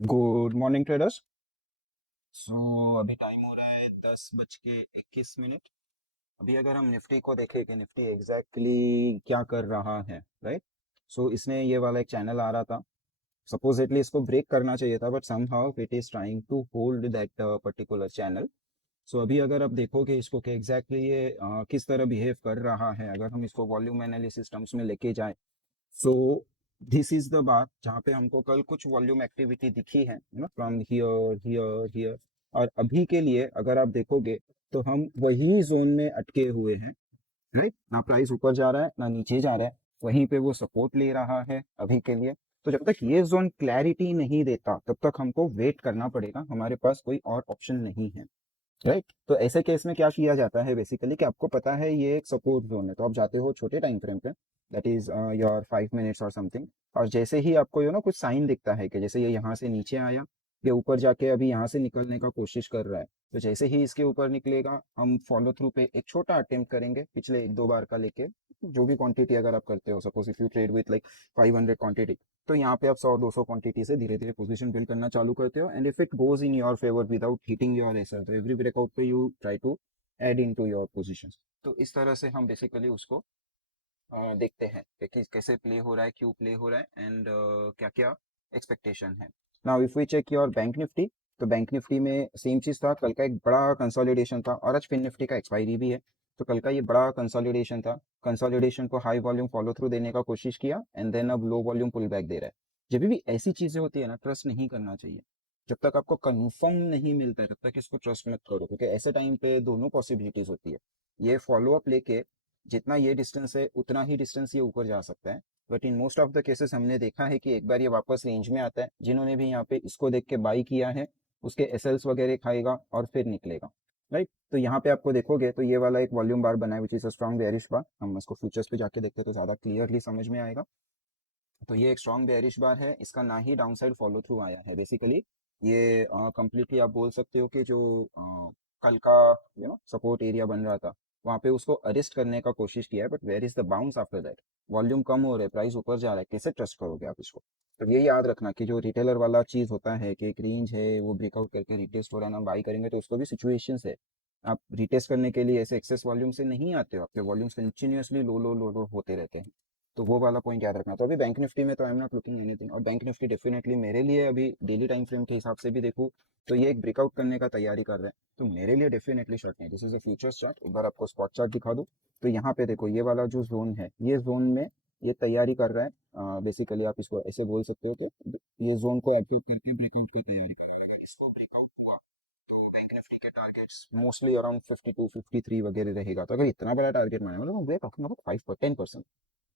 Good morning traders. सो अभी time हो रहा है 10:21। अभी अगर हम निफ्टी को देखें कि निफ्टी एग्जैक्टली क्या कर रहा है, राइट। सो इसने ये वाला एक चैनल आ रहा था, सपोजिटली इसको ब्रेक करना चाहिए था, but somehow it is trying to hold that particular channel. So अभी अगर आप देखोगे इसको कि एग्जैक्टली ये किस तरह बिहेव कर रहा है, अगर हम इसको वॉल्यूम एनालिसिस टर्म्स में लेके जाएं, सो दिस इज द बात जहाँ पे हमको कल कुछ वॉल्यूम एक्टिविटी दिखी है ना, फ्रॉम हियर हियर हियर। और अभी के लिए अगर आप देखोगे तो हम वही जोन में अटके हुए हैं, राइट। ना प्राइस ऊपर जा रहा है ना नीचे जा रहा है, वहीं पे वो सपोर्ट ले रहा है अभी के लिए। तो जब तक ये जोन क्लैरिटी नहीं देता तब तक हमको वेट करना पड़ेगा, हमारे पास कोई और ऑप्शन नहीं है, राइट। तो ऐसे केस में क्या किया जाता है बेसिकली कि आपको पता है ये एक सपोर्ट जोन है, तो आप जाते हो छोटे टाइम फ्रेम पे, दैट इज योर 5 मिनट्स और समथिंग। और जैसे ही आपको कुछ साइन दिखता है कि जैसे ये यहाँ से नीचे आया, ये ऊपर जाके अभी यहाँ से निकलने का कोशिश कर रहा है, तो जैसे ही इसके ऊपर निकलेगा हम फॉलो थ्रू पे एक छोटा अटेम्प्ट करेंगे पिछले एक दो बार का लेके, जो भी क्वांटिटी अगर आप करते हो, suppose if you trade with like 500 quantity, तो यहाँ पे आप 100-200 क्वांटिटी से धीरे धीरे पोजीशन बिल्ड करना चालू करते हो, and if it goes in your favour without hitting your SL, तो एवरी ब्रेकआउट पे you try to add into your positions. तो इस तरह से हम बेसिकली उसको देखते हैं कि कैसे प्ले हो रहा है, क्यों प्ले हो रहा है, एंड क्या क्या एक्सपेक्टेशन है। Now if we check your Bank Nifty, तो बैंक निफ्टी में सेम चीज था, कल का एक बड़ा कंसोलिडेशन था और आज फिन निफ्टी का एक्सपायरी भी है। तो कल का ये बड़ा कंसोलिडेशन था, कंसोलिडेशन को हाई वॉल्यूम फॉलो थ्रू देने का कोशिश किया, एंड देन अब लो वॉल्यूम पुल बैक दे रहा है। जब भी ऐसी चीजें होती है ना, ट्रस्ट नहीं करना चाहिए। जब तक आपको कंफर्म नहीं मिलता है तब तक इसको ट्रस्ट मत करो, क्योंकि ऐसे टाइम पे दोनों पॉसिबिलिटीज होती है। ये फॉलो अप लेके जितना ये डिस्टेंस है उतना ही डिस्टेंस ये ऊपर जा सकता है, but in most of the cases हमने देखा है कि एक बार ये वापस रेंज में आता है, जिन्होंने भी यहाँ पे इसको देख के बाई किया है उसके एसएल्स वगैरह खाएगा और फिर निकलेगा, राइट। तो यहाँ पे आपको देखोगे तो ये वाला एक वॉल्यूम बार बना है which is a strong bearish bar, हम इसको फ्यूचर्स पे जाके देखते तो ज्यादा क्लियरली समझ में आएगा। तो ये एक स्ट्रॉन्ग बेयरिश बार है, इसका ना ही डाउन साइड फॉलो थ्रू आया है बेसिकली। ये कंप्लीटली आप बोल सकते हो कि जो कल का सपोर्ट एरिया बन रहा था, वहाँ पे उसको अरेस्ट करने का कोशिश किया है, but where is the bounce after that. Volume कम हो रहा है, प्राइस ऊपर जा रहा है, कैसे ट्रस्ट करोगे आप इसको। तो ये याद रखना कि जो रिटेलर वाला चीज होता है कि एक रेंज है वो ब्रेकआउट करके रिटेस्ट हो रहा है ना, बाई करेंगे, तो उसको भी सिचुएशंस है। आप रिटेस्ट करने के लिए ऐसे एक्सेस वॉल्यूम से नहीं आते हो, आपके वॉल्यूम्स कंटिन्यूअसली लो लो लो लो होते रहते हैं। तो वो वाला पॉइंट याद रखना। तो अभी बैंक निफ्टी में तो I am not looking anything, और बैंक निफ्टी डेफिनेटली मेरे लिए अभी डेली टाइम फ्रेम के हिसाब से भी देखूँ तो ये एक ब्रेकआउट करने का तैयारी कर रहे हैं, तो मेरे लिए डेफिनेटली शॉर्ट नहीं। This is a futures chart, एक बार आपको स्पॉट चार्ट दिखा दूँ तो यहाँ पे देखो ये वाला जो जोन है, ये जोन में ये तैयारी कर रहा है। बेसिकली आप इसको ऐसे बोल सकते हो कि ये जोन को एक्टिव करके ब्रेकआउट की तैयारी कर रहा है। अगर इसको ब्रेकआउट हुआ तो बैंक निफ्टी के टारगेट्स मोस्टली अराउंड 52-53 वगैरह रहेगा। तो अगर इतना बड़ा टारगेट माने, मतलब we are talking about 5 or 10%,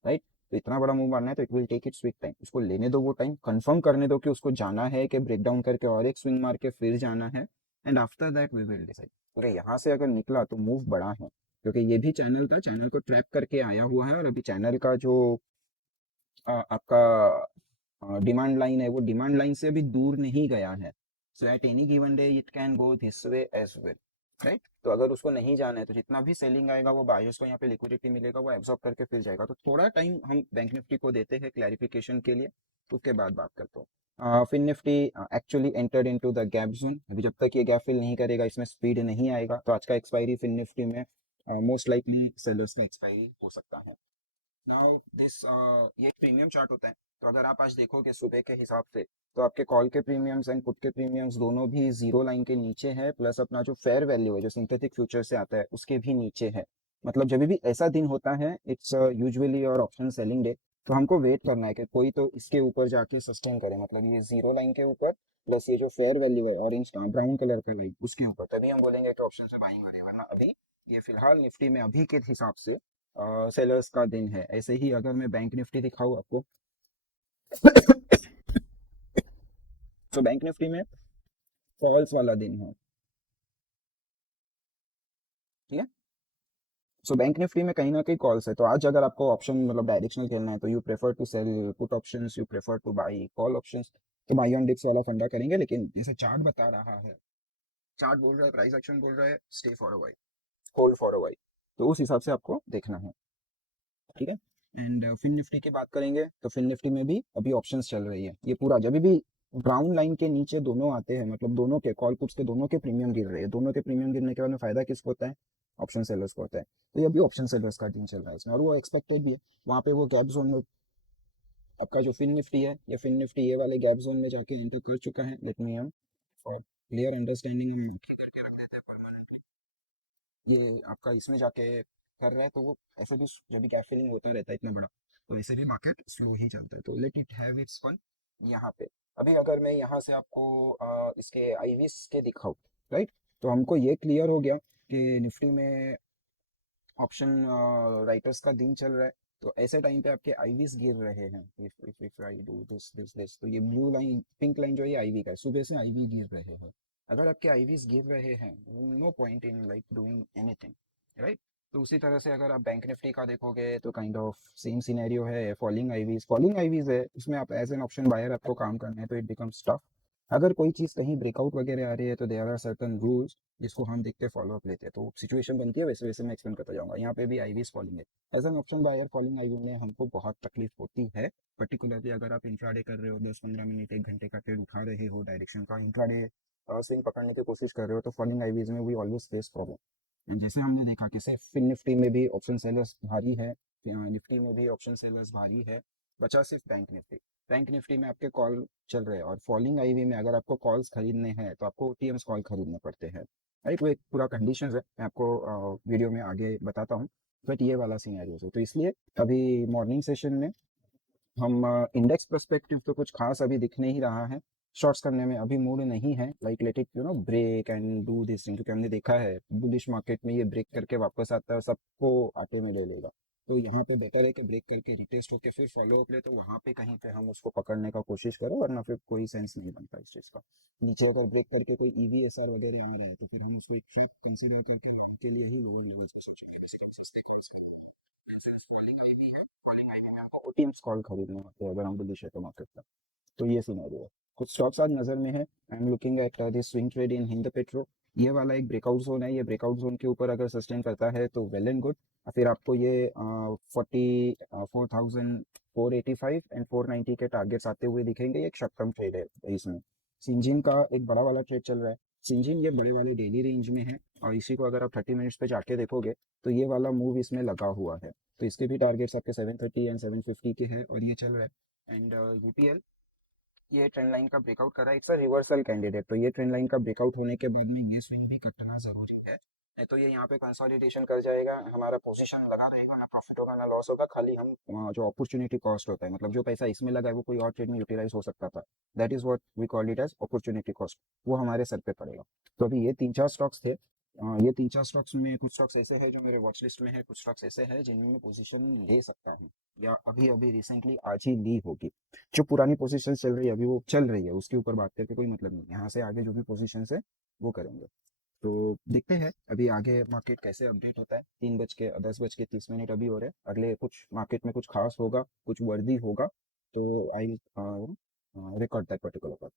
right. तो इतना बड़ा मूव मारना है तो it will take it sweet time, उसको लेने दो, वो टाइम कंफर्म करने दो कि उसको जाना है कि ब्रेक डाउन करके और एक स्विंग मार के फिर जाना है, and after that we will decide. क्योंकि यहाँ से अगर निकला तो मूव बड़ा है, क्योंकि ये भी चैनल था, चैनल को ट्रैप करके आया हुआ है, और अभी चैनल का जो आपका डिमांड लाइन है वो डिमांड लाइन से अभी दूर नहीं गया है। So at any given day it can go this way as well, right. तो अगर उसको नहीं जाना है तो जितना भी सेलिंग आएगा वो बायर्स को यहाँ पे लिक्विडिटी मिलेगा, वो एब्जॉर्ब करके फिर जाएगा। तो थोड़ा टाइम हम बैंक निफ्टी को देते हैं क्लैरिफिकेशन के लिए, उसके बाद बात करते हैं। Fin Nifty actually entered into the gap zone. अभी जब तक ये गैप फिल नहीं करेगा इसमें स्पीड नहीं आएगा, तो आज का एक्सपायरी फिन निफ्टी में मोस्ट लाइकली सेलर्स का एक्सपायरी हो सकता है। नाउ दिस ये प्रीमियम चार्ट होता है, तो अगर आप आज देखोगे सुबह के हिसाब से, तो आपके कॉल के प्रीमियम्स एंड पुट के प्रीमियम्स दोनों भी जीरो लाइन के नीचे है, प्लस अपना जो फेयर वैल्यू है जो सिंथेटिक फ्यूचर से आता है उसके भी नीचे है। मतलब जब भी ऐसा दिन होता है, इट्स यूजुअली और ऑप्शन सेलिंग डे, तो हमको वेट करना है कि कोई तो इसके ऊपर जाके सस्टेन करे, मतलब ये जीरो लाइन के ऊपर प्लस ये जो फेयर वैल्यू है ऑरेंज का ब्राउन कलर का लाइन उसके ऊपर, तभी हम बोलेंगे कि ऑप्शन से बाइंग हो रही है। वरना अभी ये फिलहाल निफ्टी में अभी के हिसाब से सेलर्स का दिन है। ऐसे ही अगर मैं बैंक निफ्टी दिखाऊँ आपको तो बैंक निफ्टी में फॉल्स वाला दिन है, ठीक है। सो बैंक निफ्टी में कहीं ना कहीं कॉल्स है, तो आज अगर आपको ऑप्शन मतलब डायरेक्शनल खेलना है तो you prefer to sell put options, you prefer to buy call options. तो बाई ऑन डिप्स वाला फंडा करेंगे, लेकिन जैसे चार्ट बता रहा है, चार्ट बोल रहा है, प्राइस एक्शन बोल रहा है stay for a while, hold for a while, तो उस हिसाब से आपको देखना है, ठीक है। एंड फिन निफ्टी की बात करेंगे तो फिन निफ्टी में भी अभी ऑप्शंस चल रही है। ये पूरा जब भी ब्राउन लाइन के नीचे दोनों आते हैं, मतलब दोनों के कॉल पुट्स के दोनों के प्रीमियम गिर रहे हैं, दोनों के प्रीमियम गिरने के बाद में फायदा किसको होता है? ऑप्शन सेलर्स को होता है। तो ये अभी ऑप्शन सेलर्स का दिन चल रहा है इसमें, और वो एक्सपेक्टेड भी है। वहाँ पे वो गैप जोन में आपका जो फिन निफ्टी है, या फिन निफ्टी ये वाले गैप जोन में जाके एंटर कर चुका है। लेट मी हम फॉर क्लियर अंडरस्टैंडिंग हम करके रख देते हैं परमानेंटली। ये आपका इसमें जाके कर रहा है, तो वो ऐसे भी जब भी गैप फिलिंग होता रहता है इतना बड़ा, तो ऐसे भी मार्केट स्लो ही चलता है। तो let it have its fun यहाँ पे। अभी अगर मैं यहाँ से आपको इसके आईवीज के दिखाऊँ, राइट, तो हमको ये क्लियर हो गया कि निफ्टी में ऑप्शन राइटर्स का दिन चल रहा है। तो ऐसे टाइम पे आपके आईवीज गिर रहे हैं। इफ आई डू दिस, तो ये ब्लू लाइन पिंक लाइन जो है आईवी का है, सुबह से आईवी गिर रहे हैं। अगर आपके आईवीज गिर रहे हैं, no point in like doing anything, right. तो उसी तरह से अगर आप बैंक निफ्टी का देखोगे तो काइंड ऑफ सेम सिनेरियो है। फॉलिंग आईवीज है, उसमें आप एज एन ऑप्शन बायर आपको काम करना है, तो इट बिकम्स टफ। अगर कोई चीज़ कहीं ब्रेकआउट वगैरह आ रही है, तो देयर आर सर्टन रूल्स जिसको हम देखते फॉलो अप लेते हैं, तो सिचुएशन बनती है वैसे वैसे मैं एक्सप्लेन करता जाऊंगा। यहाँ पे भी आईवीज फॉलिंग है। As an option buyer falling IV में हमको बहुत तकलीफ होती है। पर्टिकुलरली अगर आप इंट्राडे कर रहे हो, 10-15 मिनट 1 घंटे का ट्रेड उठा रहे हो डायरेक्शन का, इंट्राडे स्विंग पकड़ने की कोशिश कर रहे हो, तो फॉलिंग आईवीज में वी ऑलवेज फेस प्रॉब्लम। जैसे हमने देखा कि सिर्फ फिन निफ्टी में भी ऑप्शन सेलर्स भारी है, निफ्टी में भी ऑप्शन सेलर्स भारी है, बचा सिर्फ बैंक निफ्टी। बैंक निफ्टी में आपके कॉल चल रहे हैं, और फॉलिंग आईवी में अगर आपको कॉल्स खरीदने हैं तो आपको ओटीएम्स कॉल खरीदने पड़ते हैं, राइट। वो एक पूरा कंडीशन है, मैं आपको वीडियो में आगे बताता हूँ। बट ये वाला सीनैरियो है, तो इसलिए अभी मॉर्निंग सेशन में हम इंडेक्स पर्सपेक्टिव तो कुछ खास अभी दिख नहीं रहा है। शॉर्ट्स करने में अभी मूड नहीं है, like let it break and do this thing, क्योंकि हमने देखा है बुलिश मार्केट में ये ब्रेक करके वापस आता है, सबको आटे में ले लेगा। तो यहाँ पे बेटर है कि ब्रेक करके रिटेस्ट होके फिर फॉलो अप ले, तो वहाँ पे कहीं पे हम उसको पकड़ने का कोशिश करो, वरना फिर कोई सेंस नहीं बनता इस चीज़ का। नीचे अगर ब्रेक करके कोई ईवीएसआर वगैरह आ रहा है, तो फिर हम उसको एक ट्रैप कंसिडर करके लॉन्ग के लिए ही लोअर लेवल से सोचेंगे, बेसिकली सस्ते कॉल्स करेंगे। फॉलिंग आईवी है, फॉलिंग आईवी में हमको ओटीएम्स कॉल खरीदने होते हैं अगर हम बुलिश है तो मार्केट का। तो ये सिनेरियो है। कुछ स्टॉक्स आज नज़र में है। I am looking at this swing trade in Hind petro. ये वाला एक ब्रेकआउट जोन है, ये ब्रेकआउट जोन के ऊपर अगर सस्टेन करता है तो वेल एंड गुड। फिर आपको ये 44,485 एंड 490 के टारगेट्स आते हुए दिखेंगे। ये एक शॉर्ट टर्म ट्रेड है इसमें। सिंजिन का एक बड़ा वाला ट्रेड चल रहा है। सिंजिन ये बड़े वाले डेली रेंज में है, और इसी को अगर आप 30 मिनट्स पे जाके देखोगे तो ये वाला मूव इसमें लगा हुआ है। तो इसके भी टारगेट्स आपके 730 एंड 750 के हैं, और ये चल रहा है। एंड यूपीएल ये ट्रेंड लाइन का ब्रेकआउट कर रहा है, इट्स अ रिवर्सल कैंडिडेट। तो ये ट्रेंड लाइन का ब्रेकआउट होने के बाद में ये स्विंग भी कटना जरूरी है, नहीं तो ये यहाँ पे कंसोलिडेशन कर जाएगा, हमारा पोजीशन लगा रहेगा, ना प्रॉफिट होगा ना लॉस होगा। खाली हम जो अपॉर्चुनिटी कॉस्ट होता है, मतलब जो पैसा इसमें लगा है वो कोई और ट्रेड में यूटिलाइज हो सकता था, that is what we call it as opportunity cost, वो हमारे सर पे पड़ेगा। तो अभी ये 3-4 स्टॉक्स थे। ये 3-4 स्टॉक्स में कुछ स्टॉक्स ऐसे हैं जो मेरे वॉच लिस्ट में है, कुछ स्टॉक्स ऐसे हैं जिनमें मैं पोजीशन ले सकता हूँ, या अभी अभी रिसेंटली आज ही ली होगी। जो पुरानी पोजीशन चल रही है अभी वो चल रही है, उसके ऊपर बात करके कोई मतलब नहीं। यहाँ से आगे जो भी पोजीशन है वो करेंगे। तो देखते हैं अभी आगे मार्केट कैसे अपडेट होता है। 3:10:30 अभी हो रहे हैं। अगले कुछ मार्केट में कुछ खास होगा, कुछ वर्दी होगा, तो आई रिकॉर्ड दैट पर्टिकुलर।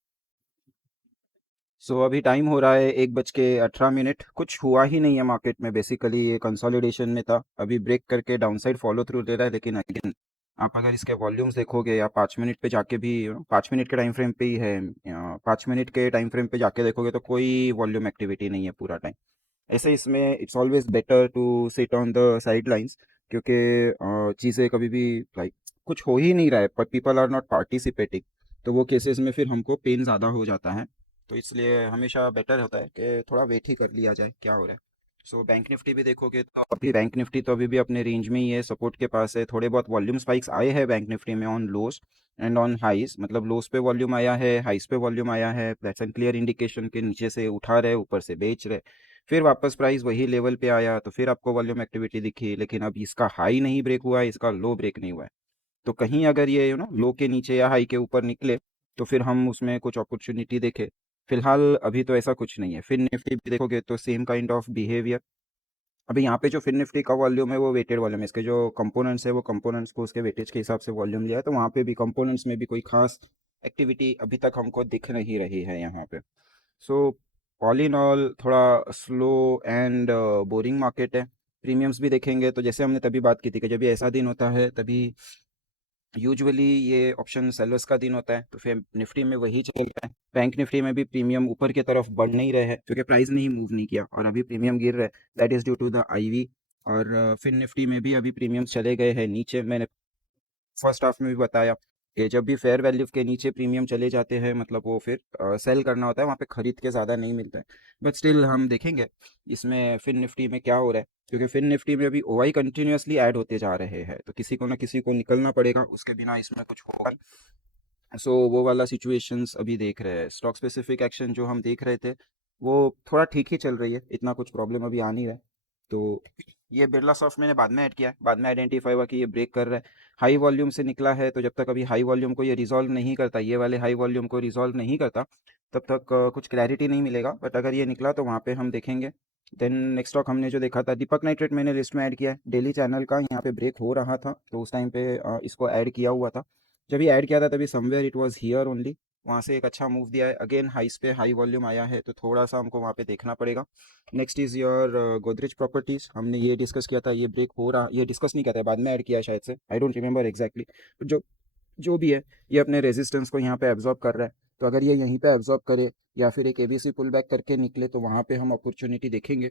सो अभी टाइम हो रहा है 1:18। कुछ हुआ ही नहीं है मार्केट में, बेसिकली ये कंसोलिडेशन में था। अभी ब्रेक करके डाउनसाइड फॉलो थ्रू ले रहा है, लेकिन अगेन आप अगर इसके वॉल्यूम्स देखोगे, या 5 मिनट पे जाके भी, 5 मिनट के टाइम फ्रेम पे ही है, 5 मिनट के टाइम फ्रेम पे जाके देखोगे तो कोई वॉल्यूम एक्टिविटी नहीं है पूरा टाइम। ऐसे इसमें it's always better to sit on the sidelines, क्योंकि चीज़ें कभी भी लाइक कुछ हो ही नहीं रहा है, पर पीपल आर नॉट पार्टिसिपेटिंग, तो वो केसेस में फिर हमको पेन ज़्यादा हो जाता है। तो इसलिए हमेशा बेटर होता है कि थोड़ा वेट ही कर लिया जाए क्या हो रहा है। सो बैंक निफ्टी भी देखोगे तो अभी बैंक निफ्टी तो अभी भी अपने रेंज में ही है, सपोर्ट के पास है। थोड़े बहुत वॉल्यूम स्पाइक्स आए हैं बैंक निफ्टी में on lows and on highs, मतलब लोज पे वॉल्यूम आया है, हाइज पे वॉल्यूम आया है, दैट्स एन क्लियर इंडिकेशन के नीचे से उठा रहे, ऊपर से बेच रहे। फिर वापस प्राइस वही लेवल पे आया तो फिर आपको वॉल्यूम एक्टिविटी दिखी, लेकिन अब इसका हाई नहीं ब्रेक हुआ है, इसका लो ब्रेक नहीं हुआ है। तो कहीं अगर ये लो के नीचे या हाई के ऊपर निकले तो फिर हम उसमें कुछ अपॉर्चुनिटी देखे। फिलहाल अभी तो ऐसा कुछ नहीं है। फिर निफ्टी भी देखोगे तो सेम काइंड ऑफ बिहेवियर। अभी यहाँ पे जो फिन निफ्टी का वॉल्यूम है वो वेटेड वॉल्यूम है, इसके जो कंपोनेंट्स है वो कंपोनेंट्स को उसके वेटेज के हिसाब से वॉल्यूम लिया है, तो वहाँ पे भी कंपोनेंट्स में भी कोई खास एक्टिविटी अभी तक हमको दिख नहीं रही है यहाँ पे। सो ऑल इन ऑल थोड़ा स्लो एंड बोरिंग मार्केट है। प्रीमियम्स भी देखेंगे तो जैसे हमने तभी बात की थी कि जब भी ऐसा दिन होता है तभी यूजुअली ये ऑप्शन सेलर्स का दिन होता है, तो फिर निफ्टी में वही चल रहा है। बैंक निफ्टी में भी प्रीमियम ऊपर की तरफ बढ़ नहीं रहे हैं क्योंकि प्राइस ने ही मूव नहीं किया और अभी प्रीमियम गिर रहा है, that is due to the IV. और फिर निफ्टी में भी अभी प्रीमियम्स चले गए हैं नीचे। मैंने फर्स्ट हाफ में भी बताया कि जब भी फेयर वैल्यू के नीचे प्रीमियम चले जाते हैं मतलब वो फिर सेल करना होता है, वहाँ पे खरीद के ज़्यादा नहीं मिलता है। बट स्टिल हम देखेंगे इसमें फिन निफ्टी में क्या हो रहा है, क्योंकि फिन निफ्टी में अभी ओआई कंटिन्यूअसली ऐड होते जा रहे हैं, तो किसी को ना किसी को निकलना पड़ेगा, उसके बिना इसमें कुछ होगा। सो वो वाला सिचुएशंस अभी देख रहे हैं। स्टॉक स्पेसिफिक एक्शन जो हम देख रहे थे वो थोड़ा ठीक ही चल रही है, इतना कुछ प्रॉब्लम अभी आ नहीं रहा है। तो ये बिरला सॉफ्ट मैंने बाद में ऐड किया है, बाद में आइडेंटिफाई हुआ कि ये ब्रेक कर रहा है, हाई वॉल्यूम से निकला है। तो जब तक अभी हाई वॉल्यूम को ये रिजॉल्व नहीं करता, ये वाले हाई वॉल्यूम को रिजॉल्व नहीं करता, तब तक कुछ क्लैरिटी नहीं मिलेगा। बट अगर ये निकला तो वहाँ पे हम देखेंगे। देन नेक्स्ट स्टॉक हमने जो देखा था दीपक नाइट्रेट, मैंने लिस्ट में ऐड किया है। डेली चैनल का यहाँ पे ब्रेक हो रहा था तो उस टाइम पे इसको ऐड किया हुआ था। जब ये ऐड किया था तभी somewhere it was here only, वहाँ से एक अच्छा मूव दिया है। अगेन हाइस पे हाई वॉल्यूम आया है तो थोड़ा सा हमको वहाँ पे देखना पड़ेगा। Next is your Godrej properties, हमने ये डिस्कस किया था, ये ब्रेक हो रहा, ये डिस्कस नहीं किया था, बाद में ऐड किया है शायद से, आई डोंट रिमेंबर एग्जैक्टली। जो जो भी है, ये अपने रेजिस्टेंस को यहाँ पे एब्जॉर्ब कर रहा है। तो अगर ये यहीं पे एब्जॉर्ब करे या फिर एक एबीसी पुल बैक करके निकले तो वहाँ पे हम अपॉर्चुनिटी देखेंगे।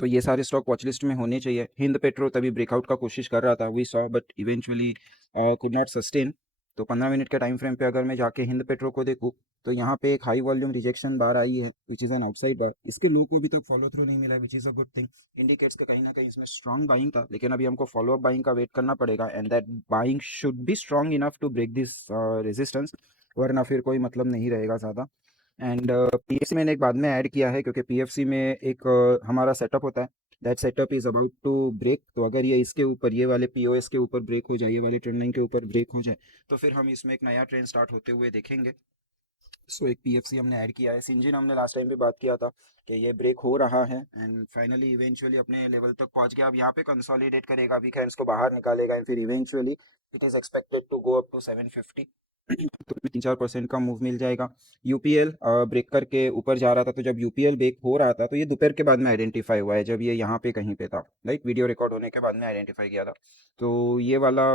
तो ये सारे स्टॉक वॉच लिस्ट में होने चाहिए। हिंद पेट्रो तभी ब्रेकआउट का कोशिश कर रहा था, we saw, but eventually could not sustain. तो 15 मिनट के टाइम फ्रेम पे अगर मैं जाके हिंद पेट्रो को देखूँ तो यहाँ पे एक हाई वॉल्यूम रिजेक्शन बार आई है विच इज़ एन आउटसाइड बार। इसके लो को अभी तक फॉलो थ्रू नहीं मिला है which is a good thing, indicates का कहीं ना कहीं इसमें स्ट्रॉन्ग बाइंग था। लेकिन अभी हमको फॉलो अप बाइंग का वेट करना पड़ेगा and that buying should be strong enough to break this resistance, वरना फिर कोई मतलब नहीं रहेगा ज़्यादा। एंड पीएफसी मैंने एक बाद में ऐड किया है क्योंकि पीएफसी में एक हमारा सेटअप होता है, that setup is about to break. तो अगर ये इसके ऊपर, ये वाले पीओएस के ऊपर ब्रेक हो जाए, ये वाले ट्रेंड लाइन के ऊपर ब्रेक हो जाए, तो फिर हम इसमें एक नया ट्रेंड स्टार्ट होते हुए देखेंगे। सो एक पीएफसी हमने ऐड किया है। सिंजिन हमने लास्ट टाइम भी बात किया था कि ये ब्रेक हो रहा है एंड फाइनली इवेंचुअली अपने लेवल तक पहुंच गया। अब यहाँ पे कंसोलिडेट करेगा, वीक हैंड्स को बाहर निकालेगा एंड फिर eventually it is expected to go up to 750। तो 3-4% का मूव मिल जाएगा। यूपीएल ब्रेक करके ऊपर जा रहा था, तो जब यूपीएल ब्रेक हो रहा था तो ये दोपहर के बाद में आइडेंटिफाई हुआ है, जब ये यहाँ पे कहीं पे था, राइट, वीडियो रिकॉर्ड होने के बाद में आइडेंटिफाई किया था। तो ये वाला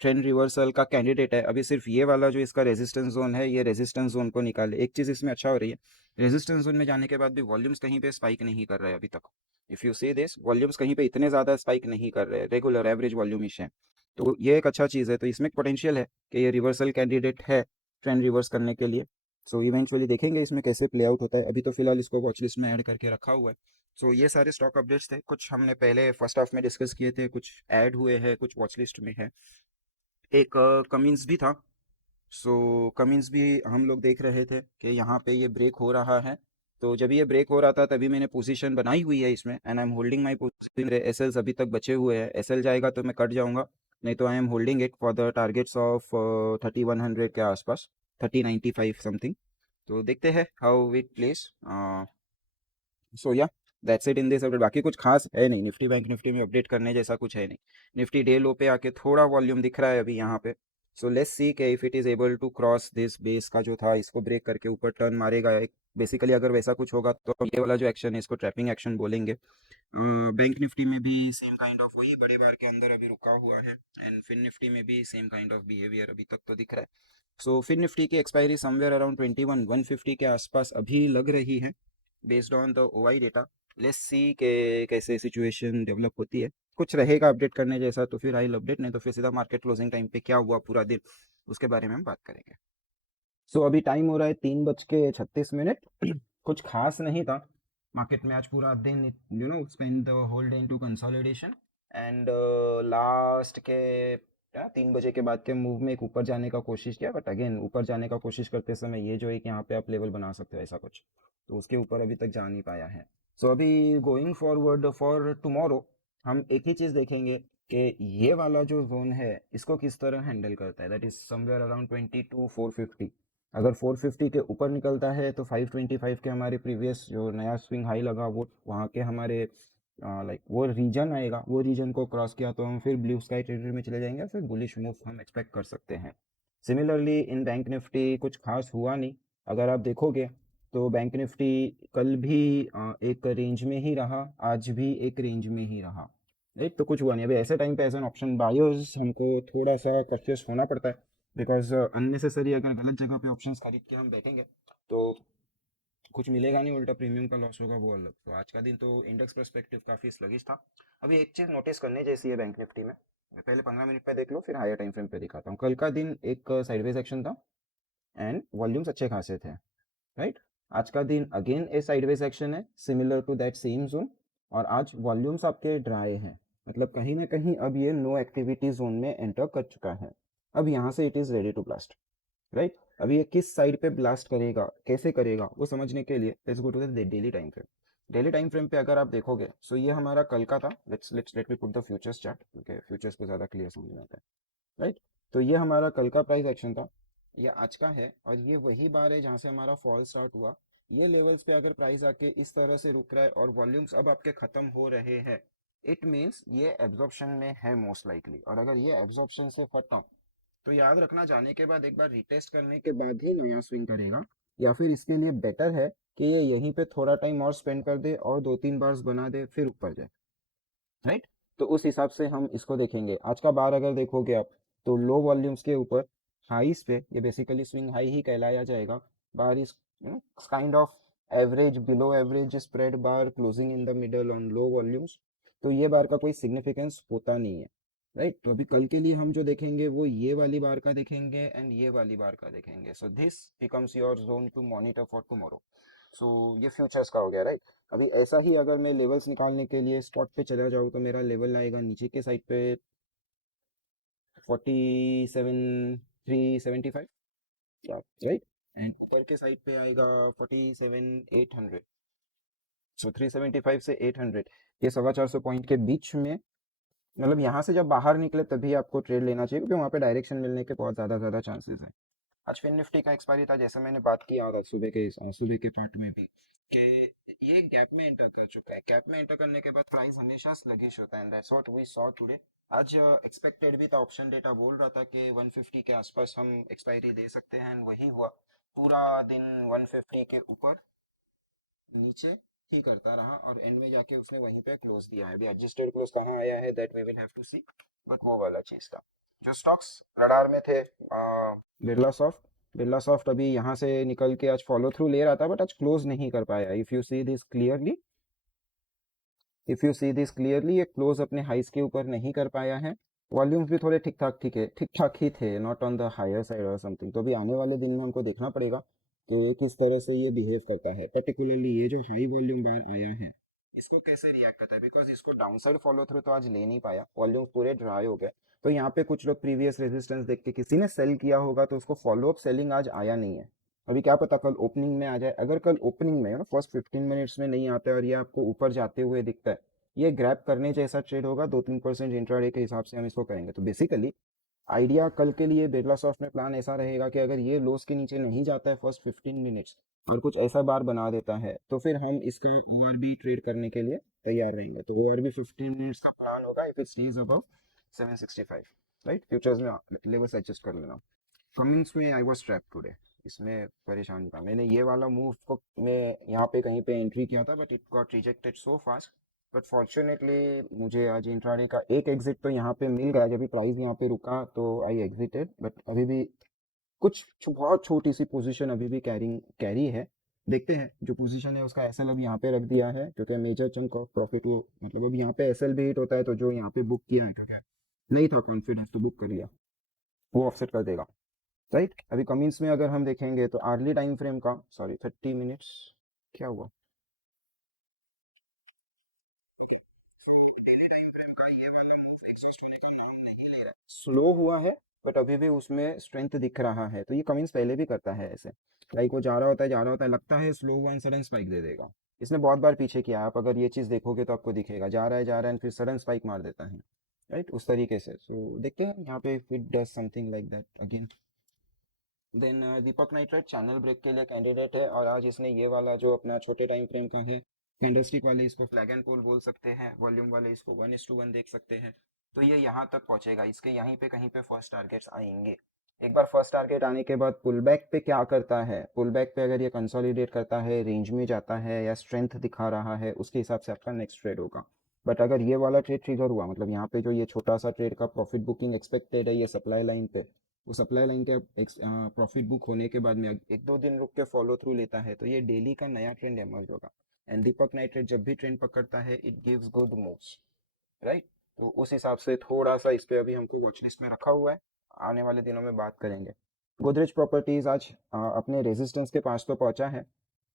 ट्रेंड रिवर्सल का कैंडिडेट है। अभी सिर्फ ये वाला जो इसका रेजिस्टेंस जोन है, ये रेजिस्टेंस जोन को निकाले। एक चीज़ इसमें अच्छा हो रही है, रेजिस्टेंस जोन में जाने के बाद भी वॉल्यूम्स कहीं पे स्पाइक नहीं कर रहे हैं अभी तक। If you see this, volumes कहीं पे इतने ज़्यादा स्पाइक नहीं कर रहे हैं, रेगुलर एवरेज वॉल्यूमिश है। तो ये एक अच्छा चीज़ है। तो इसमें पोटेंशियल है कि ये रिवर्सल कैंडिडेट है ट्रेंड रिवर्स करने के लिए। सो इवेंचुअली देखेंगे इसमें कैसे प्ले आउट होता है। अभी तो फिलहाल इसको वॉच लिस्ट में ऐड करके रखा हुआ है। सो ये सारे स्टॉक अपडेट्स थे, कुछ हमने पहले फर्स्ट हाफ में डिस्कस किए थे, कुछ ऐड हुए हैं, कुछ वॉच लिस्ट में है। एक कमिंस भी था। सो कमिंस भी हम लोग देख रहे थे कि यहाँ पे ये ब्रेक हो रहा है। तो जब ये ब्रेक हो रहा था तभी मैंने पोजीशन बनाई हुई है इसमें and I am holding my position. मेरे एसएल्स अभी तक बचे हुए हैं, एसएल जाएगा तो मैं कट जाऊंगा, नहीं तो I am holding it for the targets of 3100 के आसपास, 3095 समथिंग। तो देखते हैं हाउ इट प्लेस। सो या that's it in this update. बाकी कुछ खास है नहीं, निफ्टी बैंक निफ्टी में अपडेट करने जैसा कुछ है नहीं। निफ्टी डे लो पे आके थोड़ा वॉल्यूम दिख रहा है अभी यहाँ पे। सो लेट्स सी के if it is able to cross this base का जो था, इसको ब्रेक करके ऊपर टर्न मारेगा एक। बेसिकली अगर वैसा कुछ होगा तो ये वाला जो एक्शन है इसको ट्रैपिंग एक्शन बोलेंगे। बैंक निफ्टी में भी सेम काइंड ऑफ वही बड़े बार के अंदर अभी रुका हुआ है एंड फिन निफ्टी में भी सेम काइंड ऑफ बिहेवियर अभी तक तो दिख रहा है। सो फिन निफ्टी की एक्सपायरी समवेयर अराउंड 21,150 के आसपास अभी लग रही है based on the OI data. Let's see के कैसे सिचुएशन डेवलप होती है। कुछ रहेगा अपडेट करने जैसा तो फिर आई अपडेट, नहीं तो फिर सीधा मार्केट क्लोजिंग टाइम पे क्या हुआ पूरा दिन उसके बारे में हम बात करेंगे। सो अभी टाइम हो रहा है 3:36। कुछ खास नहीं था मार्केट में आज पूरा दिन, spend the whole day into consolidation and last के 3 बजे के बाद के मूव में एक ऊपर जाने का कोशिश किया, बट अगेन ऊपर जाने का कोशिश करते समय ये जो एक यहाँ पे आप लेवल बना सकते हो ऐसा कुछ, तो उसके ऊपर अभी तक जा नहीं पाया है। सो अभी गोइंग फॉरवर्ड फॉर टुमारो हम एक ही चीज़ देखेंगे कि ये वाला जो जोन है इसको किस तरह हैंडल करता है, दैट इज समवेयर अराउंड 22,450। अगर 450 के ऊपर निकलता है तो 525 के हमारे प्रीवियस जो नया स्विंग हाई लगा वो वहाँ के हमारे लाइक वो रीजन आएगा, वो रीजन को क्रॉस किया तो हम फिर ब्लू स्काई टेरिटरी में चले जाएंगे, फिर बुलिश मूव हम एक्सपेक्ट कर सकते हैं। सिमिलरली इन बैंक निफ्टी कुछ खास हुआ नहीं। अगर आप देखोगे तो बैंक निफ्टी कल भी एक रेंज में ही रहा, आज भी एक रेंज में ही रहा। राइट। तो कुछ हुआ नहीं, अभी ऐसे टाइम पे एज एन ऑप्शन बायर्स हमको थोड़ा सा कॉशियस होना पड़ता है, बिकॉज अननेसेसरी अगर गलत जगह पे ऑप्शंस खरीद के हम बैठेंगे तो कुछ मिलेगा नहीं, उल्टा प्रीमियम का लॉस होगा, वो अलग। तो आज का दिन तो इंडेक्स पर्सपेक्टिव काफ़ी स्लगिश था। अभी एक चीज़ नोटिस करने जैसी है बैंक निफ्टी में, पहले 15 मिनट पे देख लो, फिर हायर टाइम फ्रेम पे दिखाता हूँ। कल का दिन एक साइडवेज एक्शन था एंड वॉल्यूम्स अच्छे खासे थे, राइट। आज का दिन अगेन ए साइडवेज एक्शन है similar to that same zone, और आज वॉल्यूम्स आपके ड्राई हैं, मतलब कहीं ना कहीं अब ये नो एक्टिविटी जोन में एंटर कर चुका है। अब यहाँ से it is ready to blast, right. अभी ये किस साइड पे ब्लास्ट करेगा, कैसे करेगा, वो समझने के लिए let's go to the daily time frame. Daily time frame पे अगर आप देखोगे, सो ये हमारा कल का था। Let me put the futures chart, क्योंकि फ्यूचर्स को ज़्यादा क्लियर समझ में आता है, राइट। तो ये हमारा कल का प्राइस एक्शन था, ये आज का है, और ये वही बार है जहाँ से हमारा फॉल स्टार्ट हुआ। ये लेवल्स पे अगर प्राइस आके इस तरह से रुक रहा है और वॉल्यूम्स अब आपके खत्म हो रहे हैं, इट मीन्स ये एब्जॉर्प्शन में है मोस्ट लाइकली। और अगर ये एब्जॉर्प्शन से खत्म, तो याद रखना जाने के बाद एक बार रिटेस्ट करने के बाद ही नया स्विंग करेगा, या फिर इसके लिए बेटर है कि ये यहीं पे थोड़ा टाइम और स्पेंड कर दे और 2-3 बार्स बना दे फिर ऊपर जाए, राइट। तो उस हिसाब से हम इसको देखेंगे। आज का बार अगर देखोगे आप, तो लो वॉल्यूम्स के ऊपर हाईस पे, ये बेसिकली स्विंग हाई ही कहलाया जाएगा। Bar is kind of average below average spread bar closing in the middle on low volumes. तो ये बार का कोई सिग्निफिकेंस होता नहीं है, राइट। तो अभी कल के लिए हम जो देखेंगे वो ये वाली बार का देखेंगे एंड ये वाली बार का देखेंगे। So this becomes your zone to monitor for tomorrow. So ये फ्यूचर्स का हो गया, राइट। अभी ऐसा ही अगर मैं लेवल्स निकालने के लिए स्पॉट पे चला जाऊँ, तो मेरा लेवल आएगा नीचे के साइड पे 47,375, राइट। एंड ऊपर के साइड पे आएगा 47,800। सो 375 से 800, ये 450 पॉइंट के बीच में, मतलब यहाँ से जब बाहर निकले तभी आपको ट्रेड लेना चाहिए, क्योंकि वहाँ पे डायरेक्शन मिलने के बहुत ज़्यादा चांसेस है। आज फिर निफ्टी का एक्सपायरी था, जैसे मैंने बात किया आज सुबह के पार्ट में भी, कि ये गैप में एंटर कर चुका है। गैप में एंटर करने के बाद प्राइस हमेशा स्लगिश होता है, and that's what we saw today. आज एक्सपेक्टेड भी था, ऑप्शन डेटा बोल रहा था कि 150 के आसपास हम एक्सपायरी दे सकते हैं, एंड वही हुआ। पूरा दिन 150 के ऊपर नीचे ही करता रहा, और एंड में जाके उसने वहीं पे क्लोज दिया है। अभी एडजस्टेड क्लोज कहाँ आया है that we will have to see, but वो वाला चीज था। जो स्टॉक्स रडार में थे, बिरला सॉफ्ट अभी यहाँ से निकल के आज फॉलो थ्रू ले रहा था, बट आज क्लोज नहीं कर पाया। If you see this clearly ये क्लोज अपने हाइस के ऊपर नहीं कर पाया है। वॉल्यूम्स भी थोड़े ठीक ठाक ही थे, not on the higher side और समथिंग। तो अभी आने वाले दिन में हमको देखना पड़ेगा कि ये किस तरह से ये बिहेव करता है, पर्टिकुलरली ये जो हाई वॉल्यूम बार आया है, इसको कैसे रिएक्ट करता है। बिकॉज इसको डाउनसाइड फॉलो थ्रू तो आज ले नहीं पाया, वॉल्यूम पूरे ड्राई हो गए। तो यहाँ पे कुछ लोग प्रीवियस रेजिस्टेंस देख के किसी ने सेल किया होगा, तो उसको फॉलो अप सेलिंग आज आया नहीं है। अभी क्या पता कल ओपनिंग में आ जाए। अगर कल ओपनिंग में फर्स्ट 15 मिनट्स में नहीं आता है और ये आपको ऊपर जाते हुए दिखता है, ये ग्रैब करने जैसा ट्रेड होगा। 2-3% इंट्राडे के हिसाब से हम इसको करेंगे। तो बेसिकली आइडिया कल के लिए बिरला सॉफ्ट में प्लान ऐसा रहेगा कि अगर ये लोस के नीचे नहीं जाता है फर्स्ट 15 मिनट्स, और कुछ ऐसा बार बना देता है, तो फिर हम इसका ओआरबी ट्रेड करने के लिए तैयार रहेंगे। तो ओआरबी 15 मिनट्स का प्लान होगा if it stage above 765, right. Futures में लेवल्स एडजस्ट कर लेना। कमिंग्स में आई वाज ट्रैप टुडे, इसमें परेशान था। मैंने ये वाला मूव को मैं यहाँ पे कहीं पे एंट्री किया था, but it got rejected so fast. But fortunately मुझे आज इंट्राडे का एक एग्जिट तो यहाँ पे मिल गया। जब भी प्राइस यहाँ पे रुका तो आई एग्जिटेड, बट अभी भी बहुत छोटी सी पोजीशन अभी भी कैरी है। देखते हैं, जो पोजीशन है उसका एसएल अब यहाँ पे रख दिया है, क्योंकि मेजर चंक ऑफ प्रॉफिट वो, मतलब अब यहाँ पे एसएल भी हिट होता है, तो जो यहाँ पे बुक किया है, क्योंकि नहीं था कॉन्फिडेंस तो बुक कर लिया, वो ऑफसेट कर देगा, राइट। अभी कमिंस में अगर हम देखेंगे तो आर्ली टाइम फ्रेम का, सॉरी 30 मिनट्स, क्या हुआ, स्लो हुआ है, बट अभी भी उसमें स्ट्रेंथ दिख रहा है। तो ये कमिंस पहले भी करता है ऐसे, लाइक वो जा रहा होता है, लगता है स्लो हुआ एंड सडन स्पाइक दे देगा। इसने बहुत बार पीछे किया, आप अगर ये चीज़ देखोगे तो आपको दिखेगा, जा रहा है एंड फिर सडन स्पाइक मार देता है, राइट, उस तरीके से। सो देखते हैं यहाँ पे if it does something like that again. Then Deepak Nitrite channel break के लिए कैंडिडेट है, और आज इसने ये वाला जो अपना छोटे टाइम फ्रेम का है, कैंडलस्टिक वाले इसको फ्लैग एंड पोल बोल सकते हैं, वॉल्यूम वाले इसको 1:1 देख सकते हैं। तो ये यहाँ तक पहुंचेगा, इसके यहीं पे कहीं पे फर्स्ट टारगेट्स आएंगे। एक बार फर्स्ट टारगेट आने के बाद पुल बैक पे क्या करता है, पुल बैक पे अगर ये कंसोलिडेट करता है, रेंज में जाता है या स्ट्रेंथ दिखा रहा है, उसके हिसाब से आपका नेक्स्ट ट्रेड होगा। बट अगर ये वाला ट्रेड ट्रिगर हुआ, मतलब यहाँ पे जो ये छोटा सा ट्रेड का प्रॉफिट बुकिंग एक्सपेक्टेड है ये सप्लाई लाइन पे, वो सप्लाई लाइन के प्रॉफिट बुक होने के बाद में एक दो दिन रुक के फॉलो थ्रू लेता है तो ये डेली का नया ट्रेंड एमर्ज होगा। एंड दीपक नाइट्रेट जब भी ट्रेंड पकड़ता है it gives good moves, right. तो उस हिसाब से थोड़ा सा इस पे अभी हमको वॉच लिस्ट में रखा हुआ है, आने वाले दिनों में बात करेंगे। गोदरेज प्रॉपर्टीज आज अपने रेजिस्टेंस के पास तो पहुंचा है,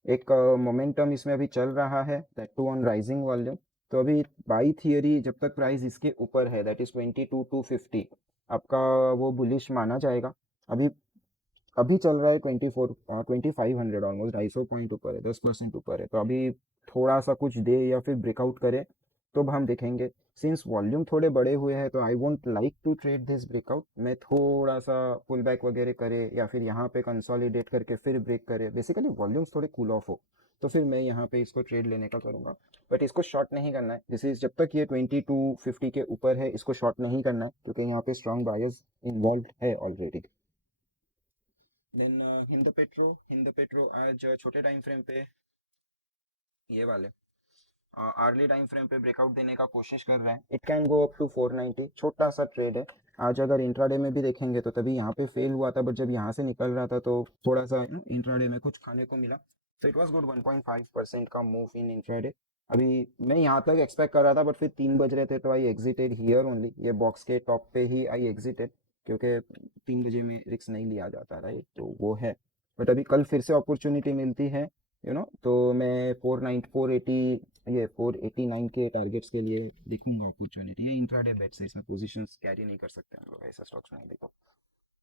एक मोमेंटम इसमें अभी चल रहा है, that too on rising volume. तो अभी बाई थियरी जब तक प्राइस इसके ऊपर है दैट इज 22,250 आपका वो बुलिश माना जाएगा। अभी अभी चल रहा है 2500 ऑलमोस्ट 250 ऊपर है, 10% ऊपर है। तो अभी थोड़ा सा कुछ दे या फिर ब्रेकआउट करे तो हम देखेंगे। सिंस वॉल्यूम थोड़े बड़े हुए हैं तो I won't like to trade this breakout, मैं थोड़ा सा पुल बैक वगैरह करे या फिर यहाँ पे कंसोलिडेट करके फिर ब्रेक करे, बेसिकली वॉल्यूम्स थोड़े कूल ऑफ हो तो फिर मैं यहाँ पे इसको ट्रेड लेने का करूँगा। बट इसको शॉर्ट नहीं करना है, दिस इज जब तक ये 2250 के ऊपर है इसको शॉर्ट नहीं करना है क्योंकि यहाँ पे स्ट्रॉन्ग बायर्स इन्वॉल्व है ऑलरेडी। देन हिंद पेट्रो आज छोटे टाइम फ्रेम पे ये वाले अर्ली टाइम फ्रेम पे ब्रेकआउट देने का कोशिश कर रहे हैं, it can go up to 490, छोटा सा ट्रेड है। आज अगर इंट्राडे में भी देखेंगे तो तभी यहाँ पे फेल हुआ था, बट जब यहाँ से निकल रहा था तो थोड़ा सा इंट्राडे में कुछ खाने को मिला। तो इट वाज गुड, 1.5% का मूव इन इंट्राडे। अभी मैं यहाँ तक एक्सपेक्ट कर रहा था बट फिर 3 बज रहे थे तो आई एग्जिटेड हियर ओनली, ये बॉक्स के टॉप पे ही आई एग्जिटेड क्योंकि 3 बजे में रिस्क नहीं लिया जाता, राइट। तो वो है, बट अभी कल फिर से अपॉर्चुनिटी मिलती है तो मैं 480 ये 489 के टारगेट्स के लिए देखूंगा अपॉर्चुनिटी। ये इंट्राडे बेट्स है, इसमें पोजीशंस कैरी नहीं कर सकते हम लोग, ऐसा स्टॉक्स नहीं देखो,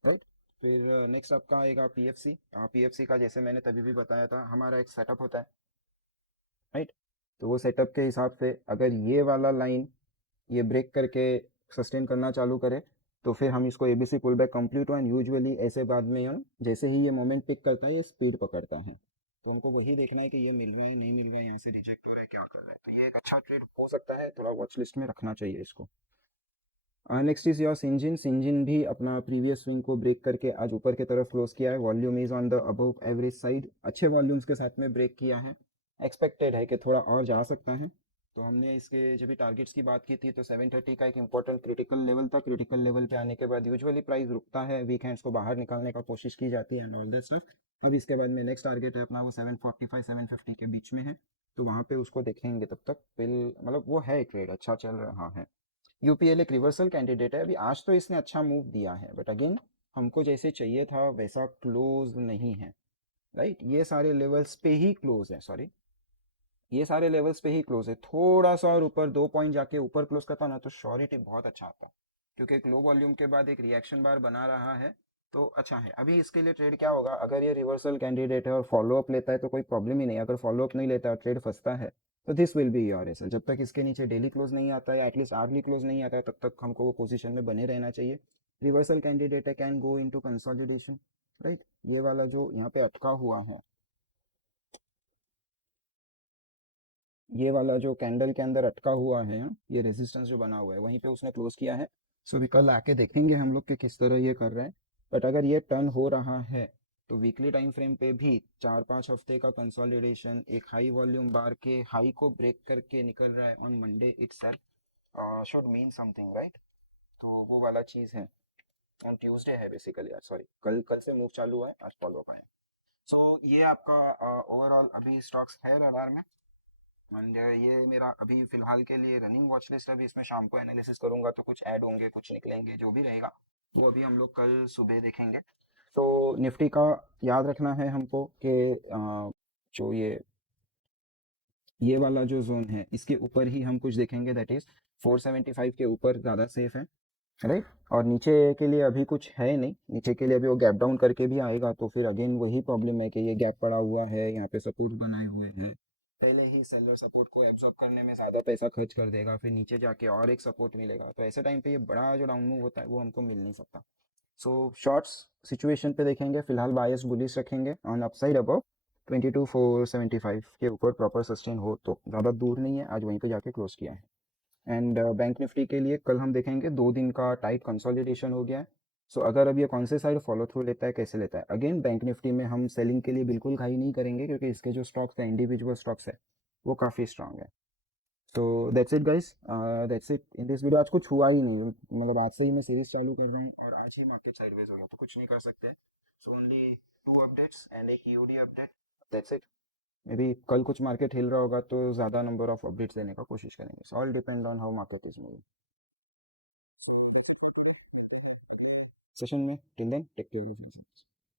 राइट। फिर नेक्स्ट आपका आएगा पीएफसी। पीएफसी का जैसे मैंने तभी भी बताया था हमारा एक सेटअप होता है, राइट। तो वो सेटअप के हिसाब से अगर ये वाला लाइन ये ब्रेक करके सस्टेन करना चालू करे तो फिर हम इसको एबीसी पुल बैक कंप्लीट हुआ, एंड यूजुअली ऐसे बाद में जैसे ही ये मोमेंट पिक करता है ये स्पीड पकड़ता है। तो हमको वही देखना है कि ये मिल रहा है नहीं मिल रहा है, यहाँ से रिजेक्ट हो रहा है क्या कर रहा है, तो ये एक अच्छा ट्रेड हो सकता है, थोड़ा वॉच लिस्ट में रखना चाहिए इसको। Next is your Syngene. Syngene भी अपना प्रीवियस स्विंग को ब्रेक करके आज ऊपर की तरफ क्लोज किया है, volume is on the above average side, अच्छे वॉल्यूम्स के साथ में ब्रेक किया है। एक्सपेक्टेड है कि थोड़ा और जा सकता है। तो हमने इसके जब भी टारगेट्स की बात की थी तो 730 का एक इंपॉर्टेंट क्रिटिकल लेवल था, क्रिटिकल लेवल पे आने के बाद यूजुअली प्राइस रुकता है, वीक हैंड्स को बाहर निकालने का कोशिश की जाती है एंड ऑल दैट स्टफ। अब इसके बाद में नेक्स्ट टारगेट है अपना वो 745 750 के बीच में है, तो वहाँ पे उसको देखेंगे। तब तक फिल मतलब वो है ट्रेड अच्छा चल रहा है। यूपीएल एक रिवर्सल कैंडिडेट है, अभी आज तो इसने अच्छा मूव दिया है बट अगेन हमको जैसे चाहिए था वैसा क्लोज नहीं है, राइट। ये सारे लेवल्स पे ही क्लोज है, सॉरी ये सारे लेवल्स पे ही क्लोज है, थोड़ा सा और ऊपर 2 पॉइंट जाके ऊपर क्लोज करता ना तो श्योरिटी बहुत अच्छा आता, क्योंकि एक लो वॉल्यूम के बाद एक रिएक्शन बार बना रहा है तो अच्छा है। अभी इसके लिए ट्रेड क्या होगा, अगर ये रिवर्सल कैंडिडेट है और फॉलो अप लेता है तो कोई प्रॉब्लम ही नहीं, अगर फॉलो अप नहीं लेता है ट्रेड फंसता है तो this will be your SL. जब तक इसके नीचे डेली क्लोज नहीं आता है, एटलीस्ट आर्ली क्लोज नहीं आता है, तब तक हमको वो पोजीशन में बने रहना चाहिए। रिवर्सल कैंडिडेट है, can go into consolidation, right. ये वाला जो यहाँ पे अटका हुआ है, ये वाला जो कैंडल के अंदर अटका हुआ है ये रेजिस्टेंस जो बना हुआ है वहीं पे उसने क्लोज किया है। सो अभी कल आके देखेंगे हम लोग कि किस तरह ये कर रहा है। बट अगर ये टर्न हो रहा है तो वीकली टाइम फ्रेम पे भी 4-5 हफ्ते का कंसोलिडेशन एक हाई वॉल्यूम बार के हाई को ब्रेक करके निकल रहा है on Monday itself should mean something, right. तो वो वाला चीज़ है, ऑन ट्यूसडे है बेसिकली, सॉरी कल कल से मूव चालू हुआ है, आज फॉलो अप आया। सो ये आपका ओवरऑल अभी स्टॉक्स है रडार में। एंड ये मेरा अभी फिलहाल के लिए रनिंग वॉच लिस्ट है, अभी इसमें शाम को एनालिसिस करूंगा तो कुछ ऐड होंगे कुछ निकलेंगे, जो भी रहेगा वो अभी हम लोग कल सुबह देखेंगे। तो निफ्टी का याद रखना है हमको कि जो ये वाला जो जोन है इसके ऊपर ही हम कुछ देखेंगे, दैट इज 475 के ऊपर ज़्यादा सेफ है, राइट। और नीचे के लिए अभी कुछ है नहीं, नीचे के लिए अभी वो गैप डाउन करके भी आएगा तो फिर अगेन वही प्रॉब्लम है कि ये गैप पड़ा हुआ है, यहाँ पे सपोर्ट बनाए हुए हैं, पहले ही सेलर सपोर्ट को एब्जॉर्ब करने में ज़्यादा पैसा खर्च कर देगा, फिर नीचे जाके और एक सपोर्ट मिलेगा, तो ऐसे टाइम पे ये बड़ा जो डाउन मूव होता है वो हमको मिल नहीं सकता। सो शॉर्ट्स सिचुएशन पे देखेंगे, फिलहाल बायस बुलिश रखेंगे ऑन अपसाइड अबव 22,475 के ऊपर प्रॉपर सस्टेन हो तो, ज़्यादा दूर नहीं है, आज वहीं पे जाके क्लोज किया है। एंड बैंक निफ्टी के लिए कल हम देखेंगे 2 दिन का टाइट कंसोलिडेशन हो गया है। सो अगर अब ये कौन से साइड फॉलो थ्रू लेता है कैसे लेता है, अगेन बैंक निफ्टी में हम सेलिंग के लिए बिल्कुल घाई नहीं करेंगे क्योंकि इसके जो स्टॉक्स है इंडिविजुअल स्टॉक्स है वो काफ़ी स्ट्रांग है। तो that's it guys, that's it in this video. आज कुछ हुआ ही नहीं, मतलब आज से ही मैं सीरीज चालू कर रहा हूँ और आज ही मार्केट साइडवेज हो गया, तो कुछ नहीं कर सकते। सो ओनली 2 अपडेट्स एंड एक EOD update, that's it. May be कल कुछ मार्केट हिल रहा होगा तो ज़्यादा नंबर ऑफ अपडेट्स देने का कोशिश करेंगे। All depend on how market is moving session में। Till then take care.